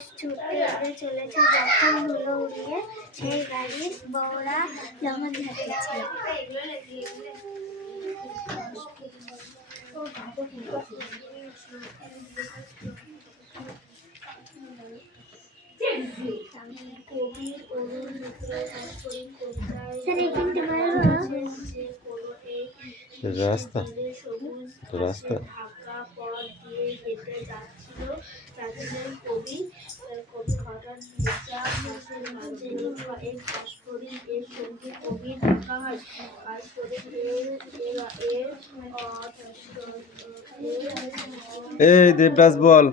ছুটে উড়ে চলেছে যখন ধুলো উড়িয়ে সেই গাড়ির বউরা যখন ঝাঁপিয়েছিল। রাস্তা রাস্তা কবি হঠাৎ কবি দেখা হয় এই দেবদাস বল,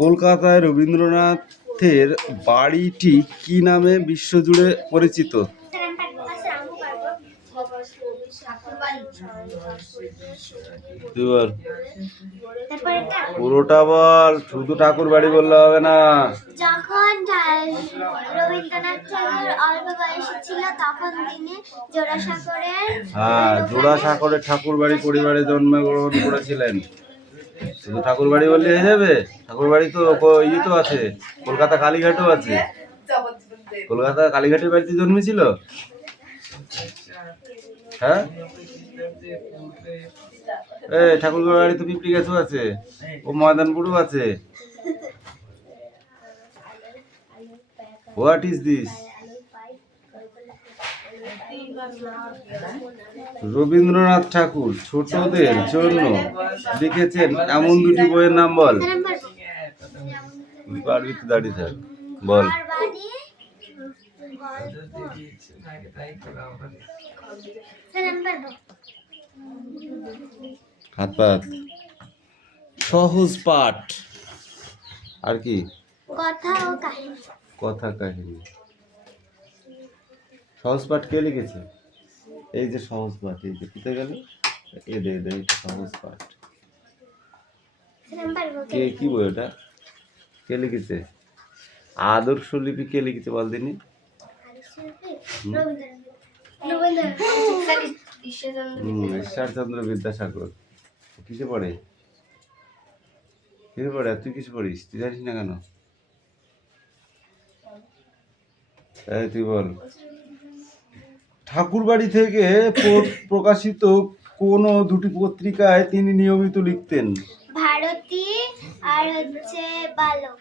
কলকাতায় রবীন্দ্রনাথের বাড়িটি কি নামে বিশ্বজুড়ে পরিচিত? পুরোটা বল, শুধু ঠাকুর বাড়ি বললে হবে না। যখন রবীন্দ্রনাথ ঠাকুর অল্প বয়সী ছিল তখন তিনি জোড়াসাঁকোরে ঠাকুর বাড়ি পরিবারে জন্মগ্রহণ করেছিলেন। শুধু ঠাকুর বাড়ি বললে হয়ে যাবে? ঠাকুর বাড়ি তো ইয়ে তো আছে, কলকাতা কালীঘাটও আছে। কলকাতা কালীঘাটের বাড়িতে জন্মেছিল। হ্যাঁ, এই ঠাকুর বাড়ি তো পিপড়ি গাছও আছে, ও ময়দানপুরও আছে। What is this? Rabindranath Tagore ছোটদের জন্য লিখেছেন এমন দুটি বইয়ের নাম বল। পারবি তো, দাঁড়িয়ে থাক, বল। হাত পাত। সহজ পাঠ। আর কি? কথা কাহিনী। সহজ পাঠ কে লিখেছে? এই যে সহজ পাঠ, এই যে কোথায় গেল? এ দে দে সহজ পাঠ। কে, কি বই ওটা? কে লিখেছে? আদর্শ লিপি কে লিখেছে বল দিনি? ঈশ্বরচন্দ্র বিদ্যাসাগর। কিসে পড়ে? কিসে পড়ে? তুই কিসে পড়িস? তুই জানিস না কেন? এই তুই বল। ঠাকুরবাড়ি থেকে প্রকাশিত কোন দুটি পত্রিকায় তিনি নিয়মিত লিখতেন? ভারতী আর বালক।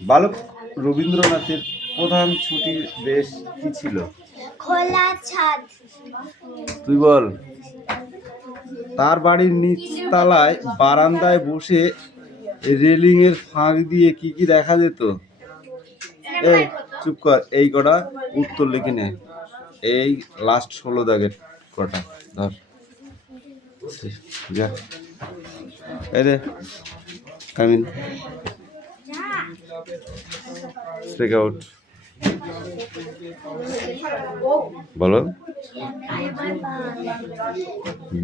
বালক রবীন্দ্রনাথের প্রধান ছুটির দেশ কি ছিল? খোলা ছাদ। তুই বল। তার বাড়ির নিচতলায় বারান্দায় বসে রেলিং এর ফাঁক দিয়ে কি কি দেখা যেত? এই চুপ কর, এই কটা উত্তর লিখে নে। এই লাস্ট 16 দাগের কটা ধর, যা। এই রে কামিন, স্পিক আউট। বলো।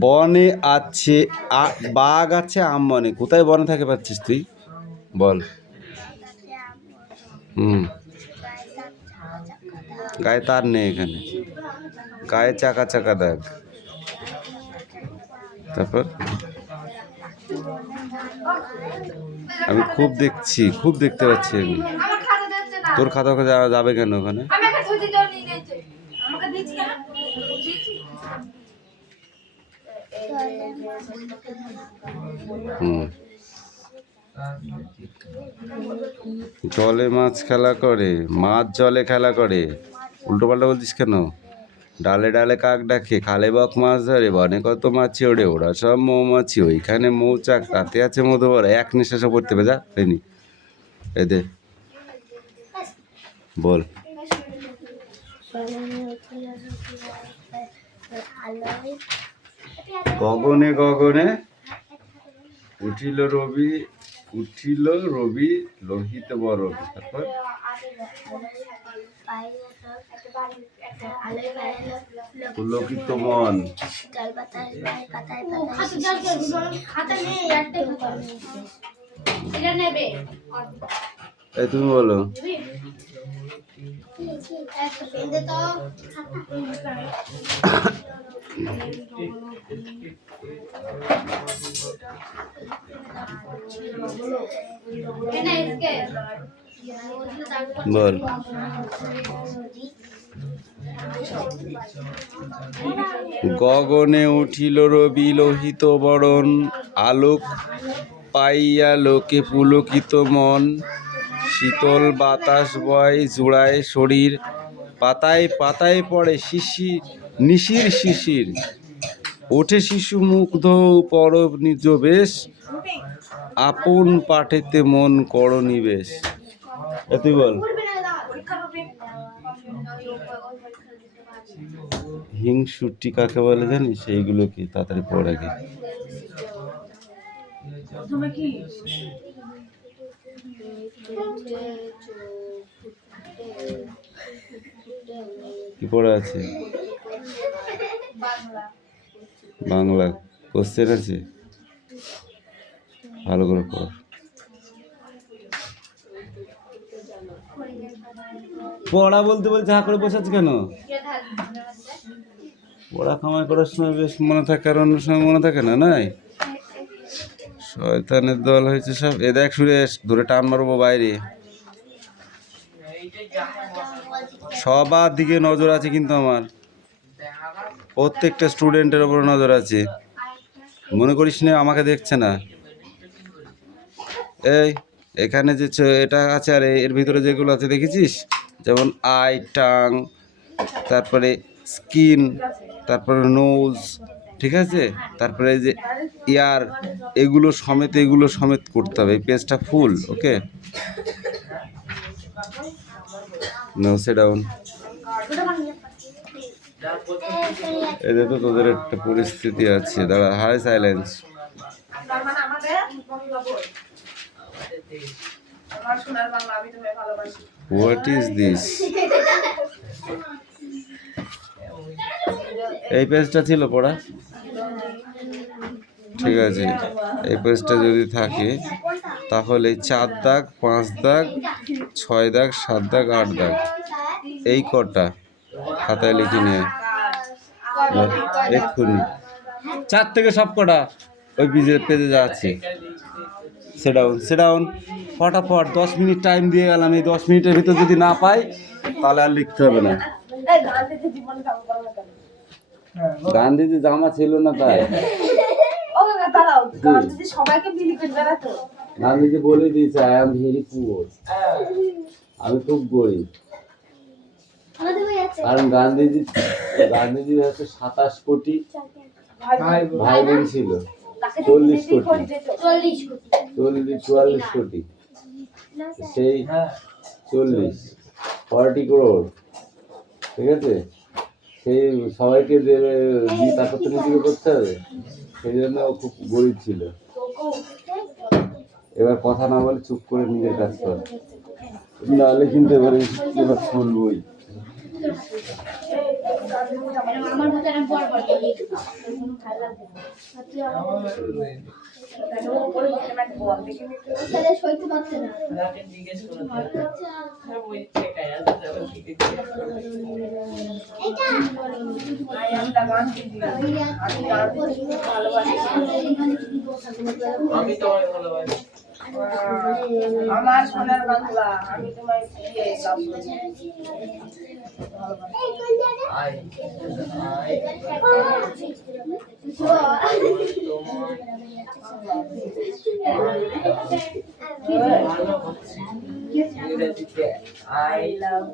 বনে আছে বাঘ আছে আম বনে। কোথায় বনে থাকে পাচ্ছিস তুই? বল। গায়ে তার নেই এখানে, গায়ে চাকা চাকা দাগ। তারপর আমি খুব দেখছি, খুব দেখতে পাচ্ছি আমি। তোর খাতা যাবে কেন ওখানে? জলে মাছ খেলা করে, মাছ জলে খেলা করে। উল্টো পাল্টা বলছিস কেন? ডালে ডালে কাক ডাকে, খালে বক মাছ ধরে, বনে কত মাছি ওড়ে, ওরা সব মৌমাছি, ওইখানে মৌচাক, তাতে আছে মধু ভরা। এক নিঃশ্বাসে পড়তে হবে, যা ফেনি এদে বল। গগনে গগনে উঠিল রবি, উঠিল রবি লোহিত বরফ। তারপর পুলকিত মন। তুমি বলো। বল। গগনে উঠিল রবি লোহিত বরণ, আলোক পাইয়া লোকে পুলকিত মন। শীতল বাতাস বয় জুড়ায় শরীর, পাতায় পাতায় পড়ে নিশির শিশির। ওঠে শিশু মুগ্ধ পরব নিজ বেশ, আপন পাঠেতে মন কর নিবেশ। তুই বল। হিংসুটি কাকে বলে জানিস? সেইগুলো কি তাড়াতাড়ি পড়ে আগে। কি পড়ে আছে? বাংলা কোশ্চেন আছে, ভালো করে পড়। পড়া বলতে বলছে হা করে বসে আছে কেন? পড়া কামাই করার সময় বেশ মনে থাকে, আর অন্য সময় মনে থাকে না। নাই শয়তানের দল হয়েছে সব। এ দেখ সুরেশ, ধরে টান মারবো বাইরে। সবার দিকে নজর আছে কিন্তু আমার, প্রত্যেকটা স্টুডেন্টের ওপর নজর আছে। মনে করিস না আমাকে দেখছে না। এই এখানে যে এটা আছে আর এর ভিতরে যেগুলো আছে দেখেছিস, যেমন আই, টাং, তারপরে স্কিন, তারপরে নোজ, ঠিক আছে, তারপরে যে ইয়ার, এগুলো সমেত করতে হবে। এই পেজটা ফুল। ওকে, নো সে ডাউন। এদের তো তোদের একটা পরিস্থিতি আছে। দাঁড়া, hi silence. What is this? এই পেজটা ছিল পড়া, ঠিক আছে। এই পেজটা যদি থাকে তাহলে 4 দাগ, 5 দাগ, 6 দাগ, 7 দাগ, 8 দাগ, এই কটা খাতায় লিখে নিয়ে এক্ষুনি 4 থেকে সব কটা ওই পেজে যা আছে। সেডাউন ফটাফট। 10 মিনিট টাইম দিয়ে গেলাম। এই 10 মিনিটের ভিতর যদি না পাই তাহলে আর লিখতে হবে না। গান্ধীজি জামা ছিল না তাই গান্ধীজি বলে দিয়েছে, আই এম ভেরি পুয়ার, আমি খুব গরিব। কারণ গান্ধীজি হচ্ছে 27 কোটি ভাই বোন ছিল, 44 কোটি, সেই 40 crore, ঠিক আছে। সেই সবাইকে দেবে, তারপর তো নিজেকে করতে হবে, সেই জন্য ও খুব গরিব ছিল। এবার কথা না বলে চুপ করে নিজের কাজ কর, নাহলে কিন্তু এবার শুনবই। আমি তোমায় ভালোবাসি, আমার সোনার বাংলা, আমি তোমায় I love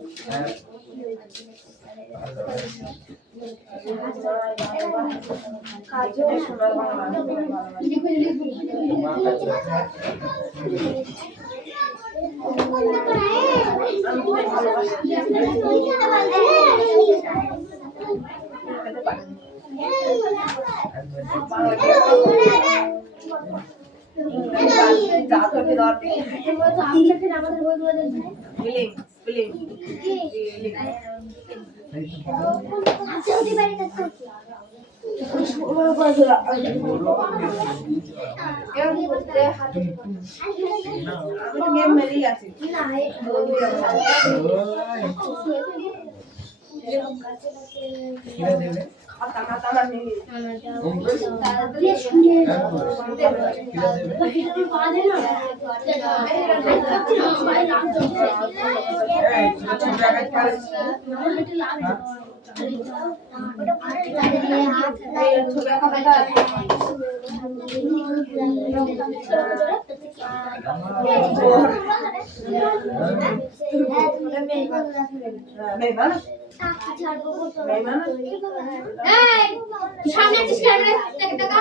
সামনে আছিস ক্যামেরা টাকা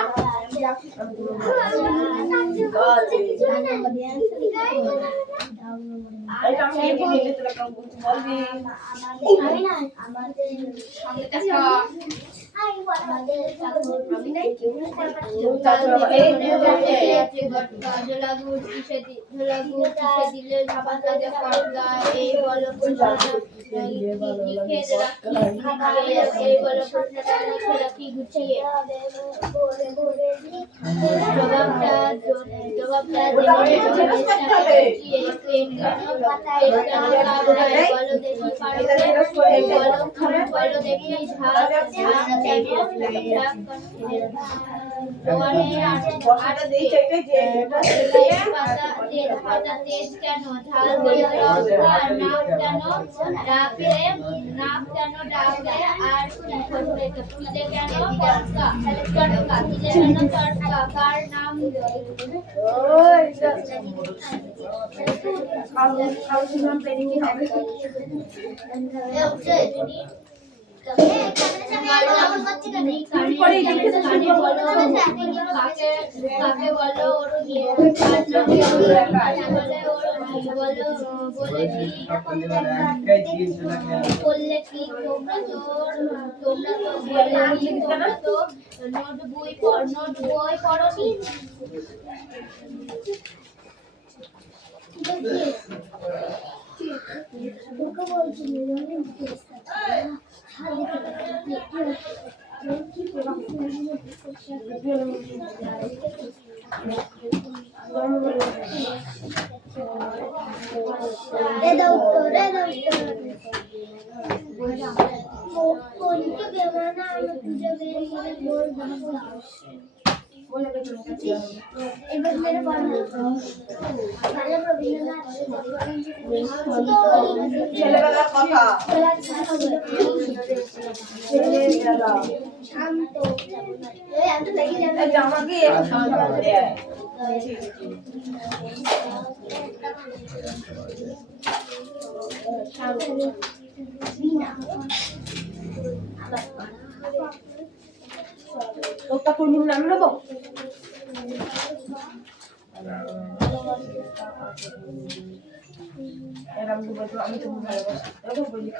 বললে কি তোমরা তো নোট বই পড়োনি তোকে বলছি এবার মেরে ছেলেবেলার কথা জামা কি তোরটা কোন নাম নেবো এরকম বলতো আমি তো ভালোবাসি এরকম বলি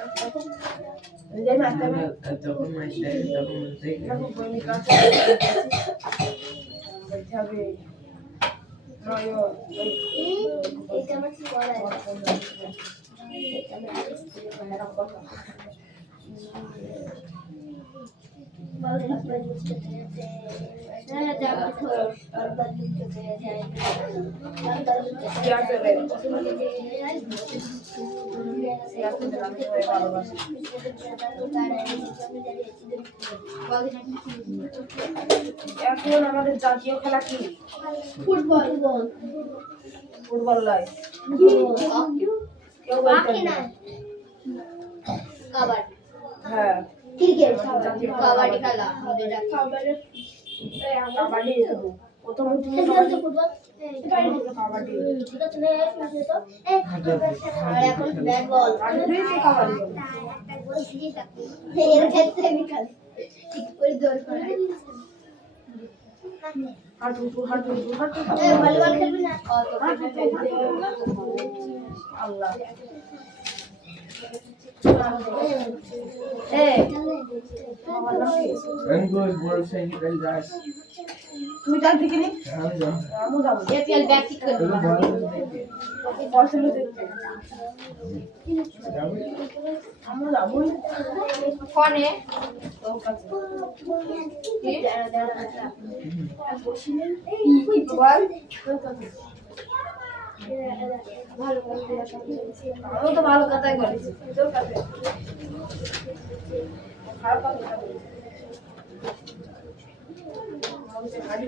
যেন আমি তখন মাইশা তখন বলতে এরকম বলি কাছে যাবে নয় এটা আমার কি বলা এখন আমাদের জাতীয় খেলা কি ফুটবল ফুটবল নয় কেউ বলতে না কাবাডি হ্যাঁ ক্রিকেট কাবাডি খেলা আমাদের কাবাডি শুধু প্রথম ফুটবল কাবাডি আর এখন ব্যাট বল কাবাডি এর ক্ষেত্রে আমি খেলি ঠিক করে দৌড় করে হাঁটু ভলিবল খেলবি না আল্লাহ তুই যাবি কি নি? আমি যাবো। বসে দেখতে। আমি যাবো। কনে বল আমি তো ভালো কথাই বলেছি তোর কাছে খারাপ কথা বলেছি আমি তো খালি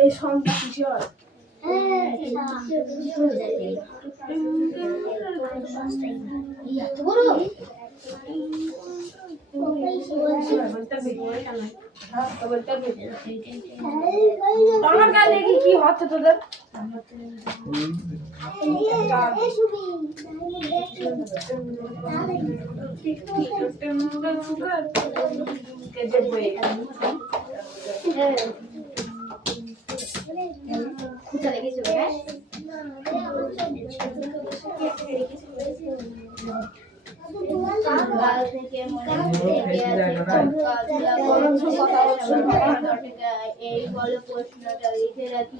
এই সংখ্যা কিছু হয় আমার কাছে কি হচ্ছে তোদের কাল থেকে মনে এই বলে প্রশ্নটা লিখে রাখি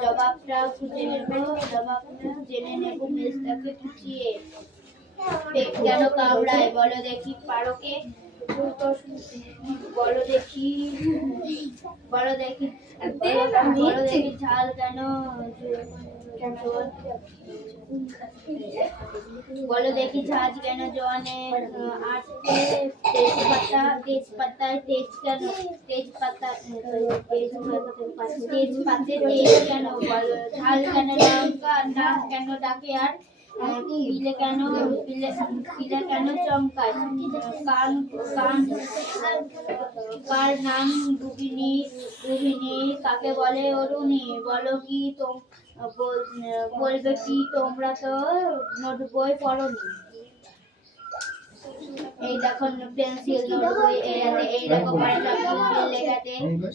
জবাবটা খুঁজে নেব জবাবটা জেনে নেব মেজটাকে খুঁচিয়ে পেট কেন কামড়ায় বলো দেখি পারকে বলো দেখি বলো দেখি বলো দেখি ঝাল কেন বলো দেখি ঝাঁজ কেন জোয়ানে আটকে তেজপাতায় তেজ কেন তেজপাতে তেজ কেন বলো ঝাল কেন লঙ্কা নাক কেন ডাকে আর পিলে কেন চমকায় কান কার নাম রুবিনী কাকে বলে অরুণী বলো কি বলবে কি তোমরা তো নোট বই পড়োনি এই দেখো পেন্সিল নোট বই এই দেখো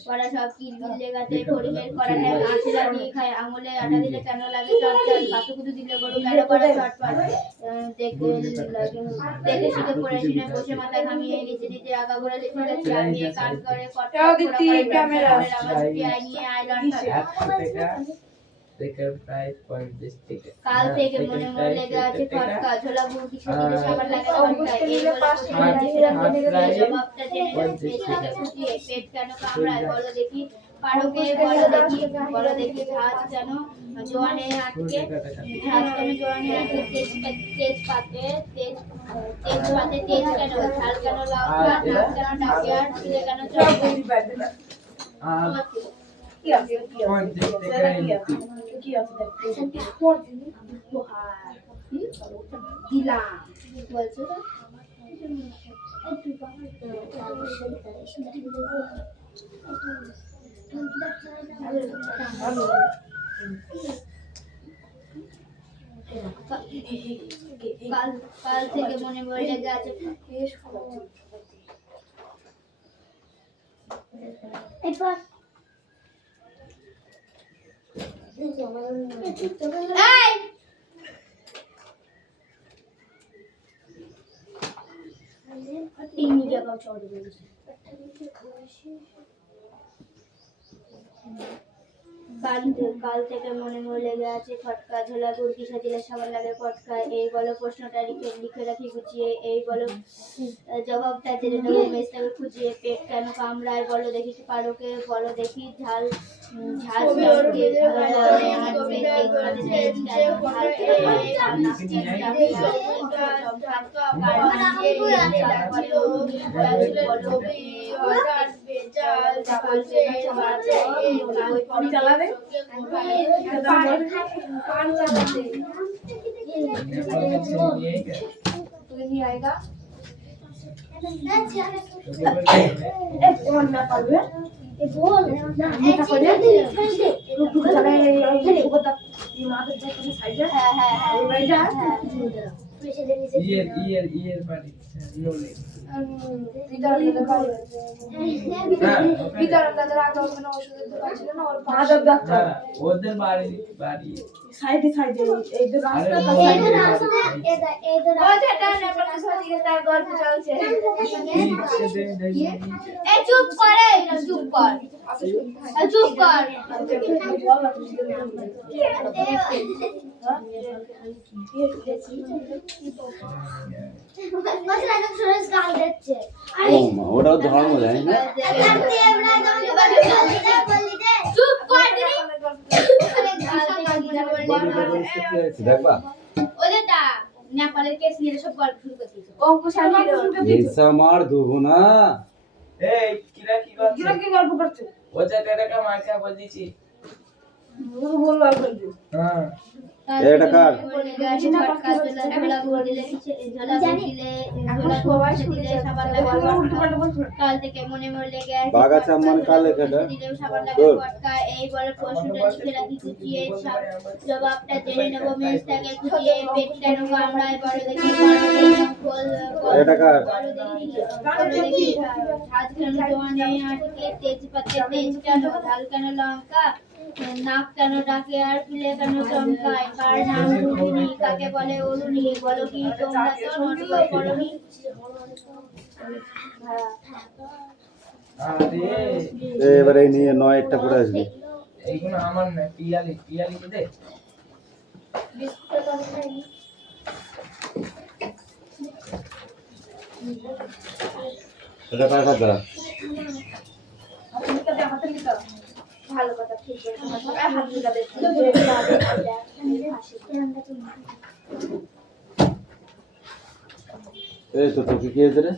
পড়া সব কিলবিল লেখাতে পরিবেশ করা টাইম আশীরা দিয়ে খায় আঙুলে আটা দিলে কেন লাগে চটচট পাতুকুতু দিলে গরু কেন করে চটপট দেখে শিখে পড়ে শুনে বসে মাথা ঘামিয়ে নিচে নিচে আগা ঘোরা লিখে গেছি আমি কান করে ক্যামেরা নিয়ে আইলাম কাল থেকে মনে লেগে আছে খটকা ঝোলা বুড়কি সাথে সাবার লাগে জবাবটা জেনে খুঁটিয়ে পেট কেন কামড়ায় বলো দেখি পারকে বলো দেখি ঝাঁজ কেন জোয়ানে আটকে তেজপাতে তেজ কেন ঝাল কেন লঙ্কা নাক কেন ডাকে আর ছিলে কেন কি আছে কি আছে দিলাম বলছো কাল থেকে মনে পড়ে গেছে এরপর কাল থেকে মনে লেগে আছে খটকা ঝোলা গুড়কি সাজিলে সাবার লাগে পটকা এই বলো প্রশ্নটা লিখে রাখি গুছিয়ে এই বলো জবাবটা জেনে নেবো মেজটাকে খুঁজিয়ে পেট কেন কামড়ায় বলো দেখি পারকে বলো দেখি ঝাল চালাবে তুমি नहीं आएगा তোমার না পারবে বল না এটা করে ফেলতে চলে এই উপরটা এই মাথার যে সাইডে এই বাইটা ইয়ের বাড়ি লোলে হ্যাঁ ওদের বাড়ি বাড়ি সাইডে সাইডে এই যে রাস্তা চুপ করে চুপ কর চুপ কর ও মা, ওটাও ধর্ম যায় না। চুপ কর দেখবা ওদেরটা নেপালের কেস নিয়ে সব গল্প শুরু করতেছে এইসা মার দেবো না। এই কিরা কি করছে কি গল্প করছে ও জায়গাটা মার খা বল দিছি বল আর বলবি হ্যাঁ এটা কার? কাল থেকে মনে মনে লেগে আছে বাগাছা মানে কার লেখাটা? সাবান লাগে পটকা এই বলে প্রশ্নটা লিখে রাখি কুচিয়ে জবাবটা জেনে নেবো মেজটাকে কুচিয়ে পেট কেন কামড়ায় বড় দেখি এটা কার? দেখি হাত কেন জোয়া নেই আটকে তেজপাতে তেজ কেন ঝাল কেন লঙ্কা নাক কেন ডাকে আর ফুলে কেন চমকায় কার নাম রুহিণী কাকে বলে অরুণী বলো কি তোমরা তো নটবই করনি আরে এবারে নিয়ে 9টা করে আসবে। এইগুলো আমার না পিয়ালি দে এটা কার কথা? ভালো কথা ঠিক এই তো তোকে কি হয়েছে রে?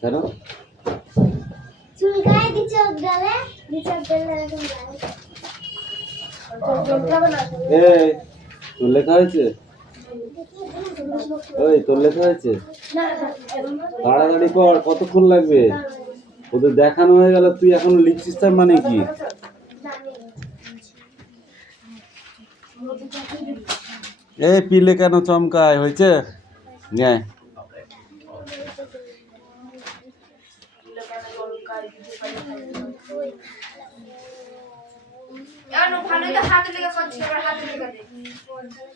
কেন? চুলকায় দি চোখ গেলে দি চোখ গেলে এরকম লাগে এই তোর লেখা হয়েছে? ওই তোর লেখা হয়েছে? তাড়াতাড়ি কর, কতক্ষণ লাগবে? ওদের দেখানো হয়ে গেল, তুই এখনো লিখছিস, তার মানে কি? এই পিলে কেন চমকায় হয়েছে? ন্যায়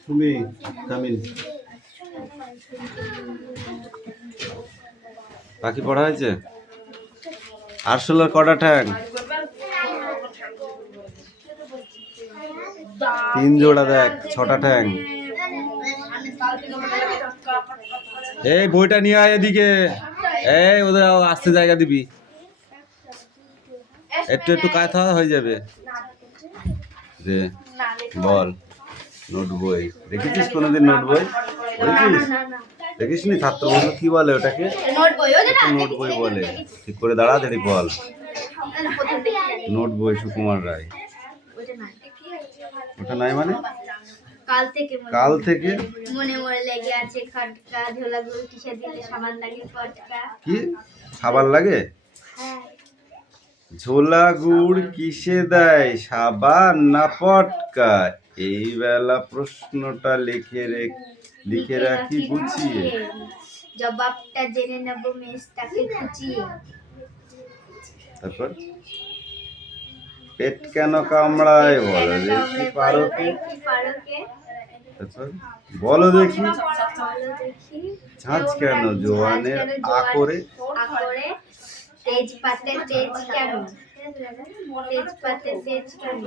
তুমি কামিল বাকি পড়া হয়েছে? আরশোলার কটা ঠ্যাং? 3 জোড়া, দেখ 6টা ঠ্যাং। এই বইটা নিয়ে আয় এদিকে। এই ওদের আসতে জায়গা দিবি, একটু একটু কাজ হয়ে যাবে রে। বল, নোট বই দেখেছিস কোনোদিন? নোট বই পড়েছিস? দেখিস নি? ছাত্র বন্ধু কি বলে ওটাকে? নোট বই বলে। ঠিক করে দাঁড়া, দেরি বল। নোট বই সুকুমার রায়। ওটা নাই মানে? কাল থেকে মনে মনে লেগে আছে খটকা ঝোলা গুড় কিসে দিলে সাবান লাগে পটকা কি সাবান লাগে? ঝোলা গুড় কিসে দেয়, সাবান না পটকা? এই বেলা প্রশ্নটা লিখে রাখি গুছিয়ে, জবাবটা জেনে নেবো মেজটাকে কুচিয়ে। তারপর পেট কেন কামড়ায় বলো দেখি পারো কে? তারপর বলো দেখি ছাঁচ কেন জোয়ানের আকরে? তেজপাতে তেজ কেন? তেজপাতে তেজ কেন?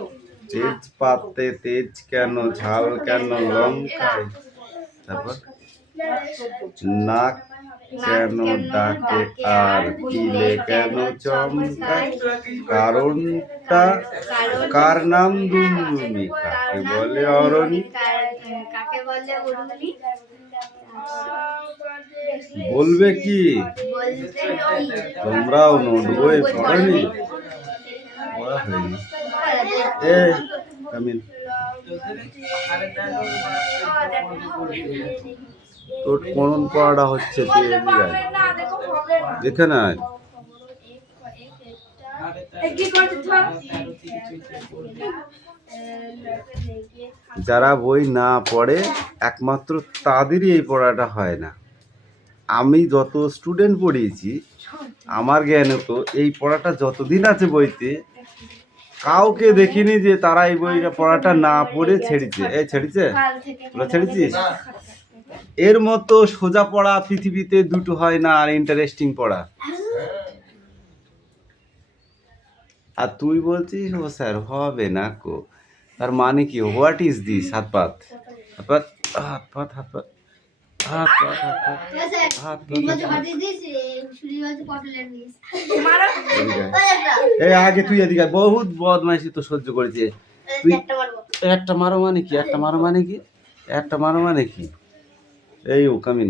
তেজপাতে তেজ কেন, ঝাল কেন লঙ্কায়? তারপর নাক কেন ডাকে আর পিলে কেন চমকায়? কারণটা কার নাম দুমদুমি, কাকে বলে অরণি? কাকে বলে অরুণী? বলবে কি? তোমরাও নোট বই পড়নি? পড়া হয়নি। এ কামিল তোর কোন পড়াটা হচ্ছে তুই এদিকে আয়। দেখে না যারা বই না পড়ে একমাত্র তাদেরই এই পড়াটা হয় না। আমি যত স্টুডেন্ট পড়িয়েছি আমার জ্ঞানে তো এই পড়াটা যতদিন আছে বইতে কাউকে দেখিনি যে তারা এই বইটা পড়াটা না পড়ে ছেড়েছে। এই ছেড়েছে, তোরা ছেড়েছিস? এর মতো সোজা পড়া পৃথিবীতে দুটো হয় না, আর ইন্টারেস্টিং পড়া। আর তুই বলছিস ও স্যার হবে না কো, তার মানে কি? What is this? হাত পাত হাত পাত হাত পাত হাত পাত হাত পাত হাত পাত হাত পাত। এই আগে তুই এদিকে, বহুত বদমাইশি তো সহ্য করেছে তুই। একটা মারো মানে কি? একটা মারো মানে কি? একটা মারো মানে কি? এই ও কামিন,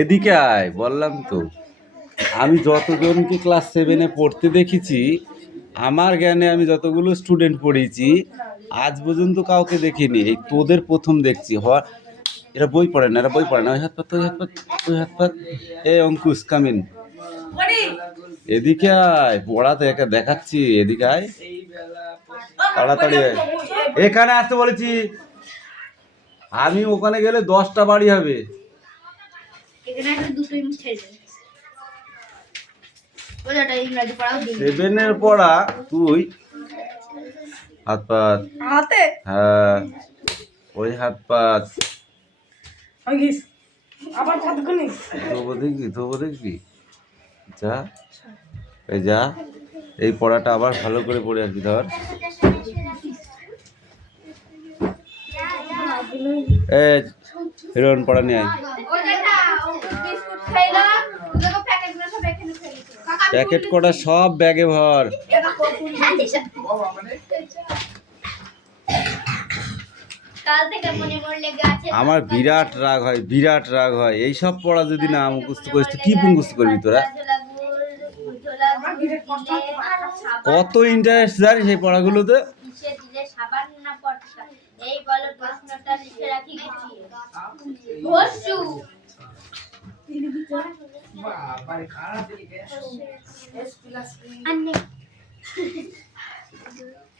এদিকে আয় বললাম তো। আমি যতজনকে ক্লাস 7-এ পড়তে দেখেছি, আমার জ্ঞানে আমি যতগুলো স্টুডেন্ট পড়িয়েছি আজ পর্যন্ত কাউকে দেখিনি। এই তোদের প্রথম দেখছি। এরা বই পড়ে না, এরা বই পড়ে না। ওই হাত পাত, ওই হাত পাত, ওই হাত পাত। এই অঙ্কুশ কামিন, এদিকে আয়, পড়া দেখাচ্ছি। এদিকে আয়, তাড়াতাড়ি আয়। এখানে আসতে বলেছি আমি, ওখানে গেলে 10টা বাড়ি হবে। সেভেনের পড়া তুই হাত পাত হাতে, হ্যাঁ ওই হাত পাত। তবু দেখবি যা, এই যা, এই পড়াটা আবার ভালো করে পড়ে আসবি। ধর এই হিরোইন পড়া নিয়ে আয়। প্যাকেট কটা সব ব্যাগে ভর। আমার বিরাট রাগ হয়, বিরাট রাগ হয়। এইসব পড়া যদি না মুখস্থ করিস তো কি মুখস্থ করবি তোরা? কত ইন্টারেস্ট জানিস এই পড়াগুলোতে?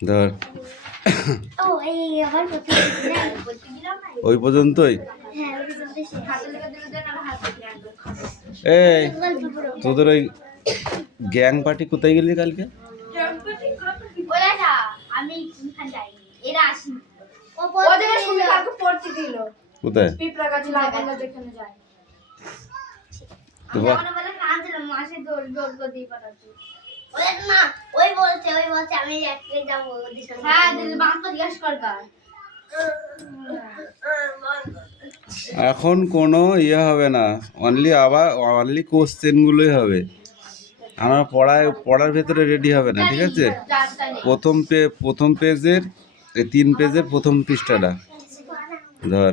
ধর ওই পর্যন্তই। এই তোদের ওই গ্যাং পার্টি কোথায় গেলি কালকে? কোথায়? এখন কোনো ইয়ে হবে না, অনলি কোশ্চেন গুলোই হবে। আমার পড়ার ভেতরে রেডি হবে না, ঠিক আছে? প্রথম পেজের 3 পেজের প্রথম পৃষ্ঠাটা ধর।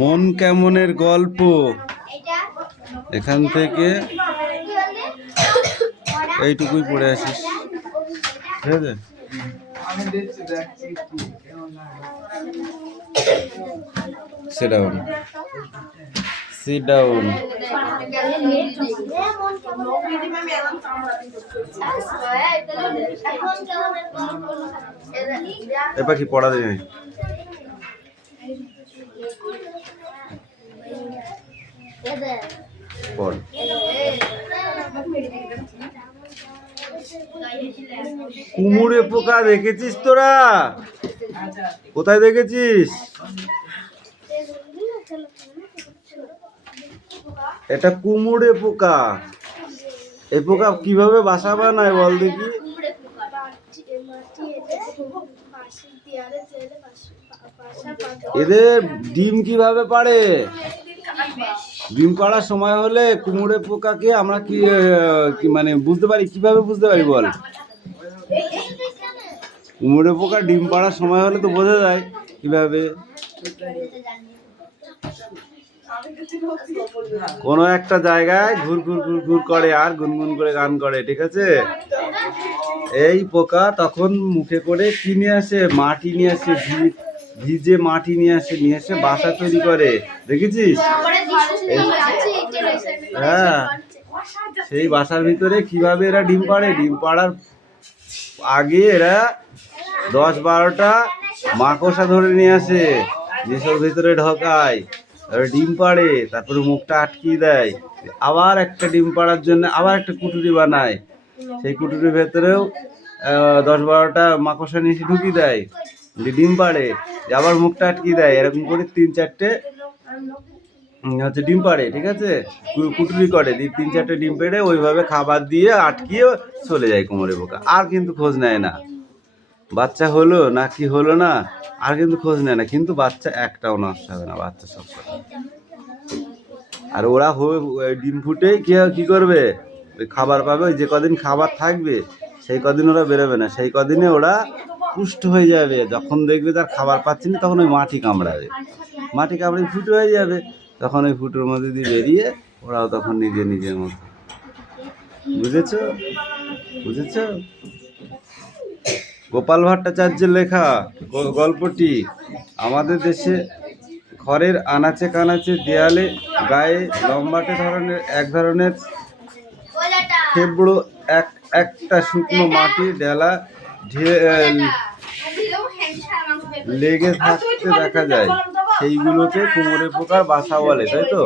মন কেমনের গল্প, এখান থেকে এইটুকুই পড়ে আসিস, ঠিক আছে? Sit down. Sit down. এবার কি পড়া দেবে? পড়। কুমড়ে পোকা দেখেছিস তোরা? কোথায় দেখেছিস? এটা কুমড়ে পোকা। এই পোকা কিভাবে বাসা বানায় বল দেখি? এদের ডিম কিভাবে পাড়ে? ডিম পাড়ার সময় হলে কুমড়ে পোকাকে আমরা কি মানে বুঝতে পারি? কিভাবে বুঝতে পারি বল? কুমড়ে পোকা ডিম পাড়ার সময় হলে তো বোঝা যায় কিভাবে। কোনো একটা জায়গায় ঘুর ঘুর ঘুর ঘুর করে আর গুনগুন করে গান করে, ঠিক আছে? এই পোকা তখন মুখে করে কি নিয়ে আসে, মাটি নিয়ে আসে, ভিজে মাটি নিয়ে এসে বাসা তৈরি করে, দেখেছিস? হ্যাঁ, সেই বাসার ভিতরে কিভাবে এরা ডিম পাড়ে, ডিম পাড়ার আগে এরা 10-12টা মাকড়সা ধরে নিয়ে আসে, নেশোর ভিতরে ঢোকায়, ডিম পাড়ে, তারপরে মুখটা আটকিয়ে দেয়, আবার একটা ডিম পাড়ার জন্য আবার একটা কুটুরি বানায়, সেই কুটুরির ভেতরেও 10-12টা মাকড়সা নিয়ে এসে ঢুকিয়ে দেয়, ডিম পাড়ে, আবার মুখটা আটকিয়ে দেয়, এরকম করে 3-4টে হচ্ছে ডিম পাড়ে, ঠিক আছে? কুটুরি করে 3-4টে ডিম পেড়ে ওইভাবে খাবার দিয়ে আটকিয়ে চলে যায় কোমরে পোকা, আর কিন্তু খোঁজ নেয় না বাচ্চা হলো না কি হলো না, আর কিন্তু খোঁজ নেয় না, কিন্তু বাচ্চা একটাও নষ্ট হবে না, বাচ্চা সব করে। আর ওরা ডিম ফুটে কি করবে, ওই খাবার পাবে, ওই যে কদিন খাবার থাকবে সেই কদিন ওরা বেরোবে না, সেই কদিনে ওরা পুষ্ট হয়ে যাবে, যখন দেখবে তার খাবার পাচ্ছে না তখন ওই মাটি কামড়াবে, মাটি কামড়ে ফুটো হয়ে যাবে, তখন ওই ফুটোর মধ্যে দিয়ে বেরিয়ে ওরাও তখন নিজের মতো, বুঝেছো? গোপাল ভট্টাচার্যের লেখা গল্পটি আমাদের দেশে ঘরের আনাচে কানাচে দেয়ালে গায়ে লম্বাটে এক ধরনের থেবড়ো একটা শুকনো মাটির ডেলা লেগে থাকতে দেখা যায়, সেইগুলোকে কুমোরে পোকার বাসা বলে, তাই তো?